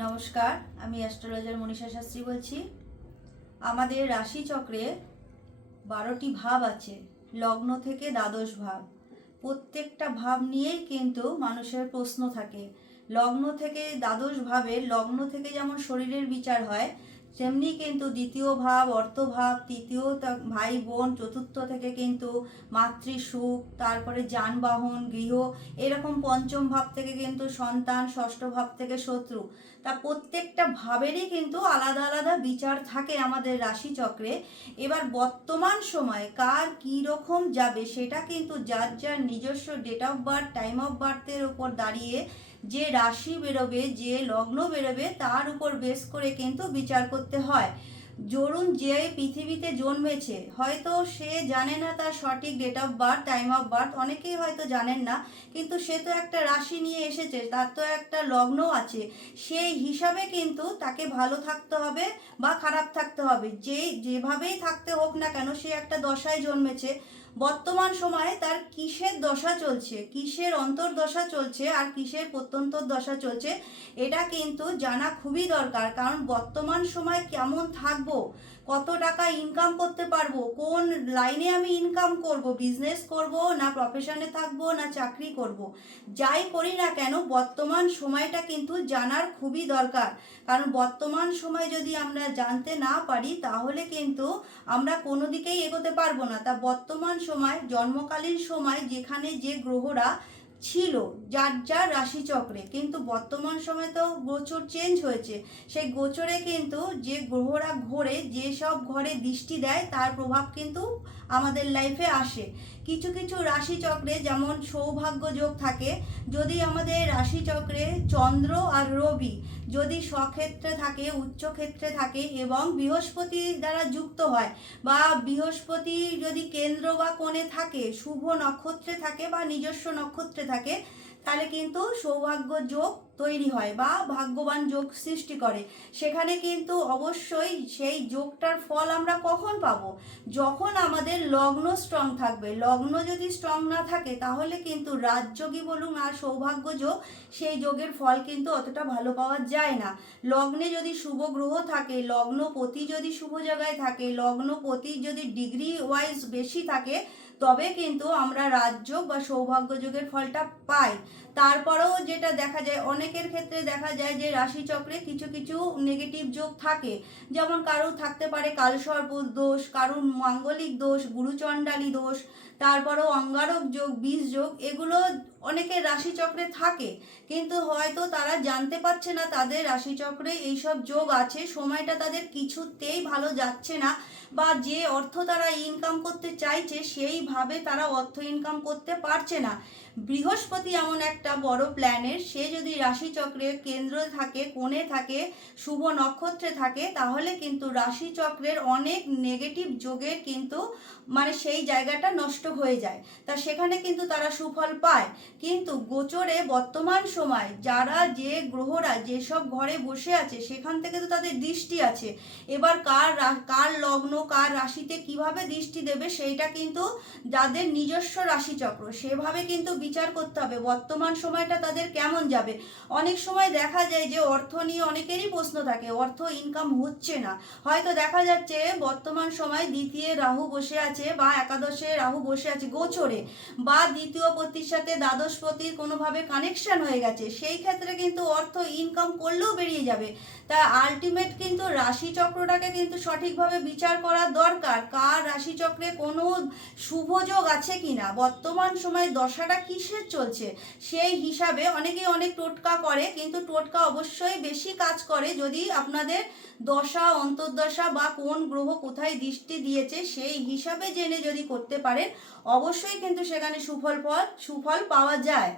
নমস্কার, আমি অ্যাস্ট্রোলজার মনীষা শাস্ত্রী বলছি। আমাদের রাশিচক্রে 12টি ভাব আছে, লগ্ন থেকে দ্বাদশ ভাব। প্রত্যেকটা ভাব নিয়েই কিন্তু মানুষের প্রশ্ন থাকে। লগ্ন থেকে দ্বাদশ ভাবে, লগ্ন থেকে যেমন শরীরের বিচার হয়, তেমনি কিন্তু দ্বিতীয় ভাব অর্থভাব, তৃতীয় ভাই বোন, চতুর্থ থেকে কিন্তু মাতৃসুখ, তারপরে যানবাহন, গৃহ, এরকম পঞ্চম ভাব থেকে কিন্তু সন্তান, ষষ্ঠ ভাব থেকে শত্রু। তা প্রত্যেকটা ভাবেরই কিন্তু আলাদা আলাদা বিচার থাকে আমাদের রাশিচক্রে। এবার বর্তমান সময়ে কার কী রকম যাবে সেটা কিন্তু যার যার নিজস্ব date of birth, time of বার্থের উপর দাঁড়িয়ে যে রাশি বেরোবে, যে লগ্ন বেরোবে, তার উপর বেস করে কিন্তু বিচার করতে হয়। ধরুন যে পৃথিবীতে জন্মেছে, হয়তো সে জানে না তার সঠিক date of birth, time of birth, অনেকেই হয়তো জানেন না, কিন্তু সে তো একটা রাশি নিয়ে এসেছে, তার তো একটা লগ্ন আছে। সেই হিসাবে কিন্তু তাকে ভালো থাকতে হবে বা খারাপ থাকতে হবে, যেভাবেই থাকতে হোক না কেন, সে একটা দশায় জন্মেছে। বর্তমান সময়ে তার কিসের দশা চলছে, কিসের অন্তর্দশা চলছে আর কিসের প্রত্যন্তর দশা চলছে, এটা কিন্তু জানা খুবই দরকার। কারণ বর্তমান সময় কেমন থাকবো, কত টাকা ইনকাম করতে পারবো, কোন লাইনে আমি ইনকাম করব, বিজনেস করব না প্রফেশনে থাকবো না চাকরি করব, যাই করি না কেন বর্তমান সময়টা কিন্তু জানার খুবই দরকার। কারণ বর্তমান সময় যদি আমরা জানতে না পারি তাহলে কিন্তু আমরা কোনো দিকেই এগোতে পারবো না। তা বর্তমান সময়, জন্মকালীন সময় যেখানে যে গ্রহরা ছিল যার যার রাশিচক্রে, কিন্তু বর্তমান সময় তো গোচর চেঞ্জ হয়েছে। সেই গোচরে কিন্তু যে গ্রহরা ঘোরে, যেসব ঘরে দৃষ্টি দেয়, তার প্রভাব কিন্তু আমাদের লাইফে আসে। কিছু কিছু রাশিচক্রে যেমন সৌভাগ্য যোগ থাকে, যদি আমাদের রাশিচক্রে চন্দ্র আর রবি যদি স্বক্ষেত্রে থাকে, উচ্চক্ষেত্রে থাকে এবং বৃহস্পতি দ্বারা যুক্ত হয়, বা বৃহস্পতি যদি কেন্দ্র বা কোণে থাকে, শুভ নক্ষত্রে থাকে বা নিজস্ব নক্ষত্রে থাকে, তাহলে কিন্তু সৌভাগ্য যোগ তৈরি হয় বা ভাগ্যবান যোগ সৃষ্টি করে। সেখানে কিন্তু অবশ্যই সেই যোগটার ফল আমরা কখন পাবো? যখন আমাদের লগ্ন স্ট্রং থাকবে। লগ্ন যদি স্ট্রং না থাকে তাহলে কিন্তু রাজযোগী বলুন আর সৌভাগ্য যোগ, সেই যোগের ফল কিন্তু অতটা ভালো পাওয়া যায় না। লগ্নে যদি শুভ গ্রহ থাকে, লগ্নপতি যদি শুভ জায়গায় থাকে, লগ্নপতি যদি ডিগ্রি ওয়াইজ বেশি থাকে, তবে কিন্তু আমরা রাজযোগ বা সৌভাগ্য যোগের ফলটা পাই। তারপরেও যেটা দেখা যায়, অনেকের ক্ষেত্রে দেখা যায় যে রাশিচক্রে কিছু কিছু নেগেটিভ যোগ থাকে। যেমন কারোর থাকতে পারে কালসর্প দোষ, কারোর মাঙ্গলিক দোষ, গুরুচণ্ডালী দোষ, তারপরেও অঙ্গারক যোগ, বীজ যোগ, এগুলো অনেকের রাশিচক্রে থাকে, কিন্তু হয়তো তারা জানতে পারছে না তাদের রাশিচক্রে এইসব যোগ আছে। সময়টা তাদের কিছুতেই ভালো যাচ্ছে না, বা যে অর্থ তারা ইনকাম করতে চাইছে সেইভাবে তারা অর্থ ইনকাম করতে পারছে না। বৃহস্পতি এমন একটা বড় প্ল্যানেট, সে যদি রাশিচক্রে কেন্দ্র থাকে, কোণে থাকে, শুভ নক্ষত্রে থাকে, তাহলে কিন্তু রাশিচক্রের অনেক নেগেটিভ যোগের কিন্তু সেই জায়গাটা নষ্ট হয়ে যায়। তা সেখানে কিন্তু তারা সুফল পায়। কিন্তু গোচরে বর্তমান সময় যারা, যে গ্রহরা যেসব ঘরে বসে আছে, সেখান থেকে তো তাদের দৃষ্টি আছে। এবার কার লগ্ন, কার রাশিতে কিভাবে দৃষ্টি দেবে, সেইটা কিন্তু যাদের নিজস্ব রাশিচক্র, সেভাবে কিন্তু বিচার করতে হবে বর্তমান সময়টা তাদের কেমন যাবে। অনেক সময় দেখা যায় যে অর্থ নিয়ে অনেকেরই প্রশ্ন থাকে, অর্থ ইনকাম হচ্ছে না। হয়তো দেখা যাচ্ছে বর্তমান সময় দ্বিতীয় রাহু বসে আছে বা একাদশে রাহু বসে আছে গোচরে, বা দ্বিতীয় পতির সাথে দ্বাদশ পতির কোনোভাবে কানেকশন হয়ে গেছে, সেই ক্ষেত্রে কিন্তু অর্থ ইনকাম করলেও বেরিয়ে যাবে। তা আলটিমেট কিন্তু রাশিচক্রটাকে কিন্তু সঠিকভাবে বিচার করা দরকার, কার রাশিচক্রে কোনো শুভযোগ আছে কিনা, বর্তমান সময় দশাটা কিসের চলছে, সেই হিসাবে অনেকেই অনেক টোটকা করে, কিন্তু টোটকা অবশ্যই বেশি কাজ করে যদি আপনাদের দশা, অন্তর্দশা বা কোন গ্রহ কোথায় দৃষ্টি দিয়েছে সেই হিসাবে জেনে যদি করতে পারেন, অবশ্যই কিন্তু সেখানে সুফল পাওয়া যায়।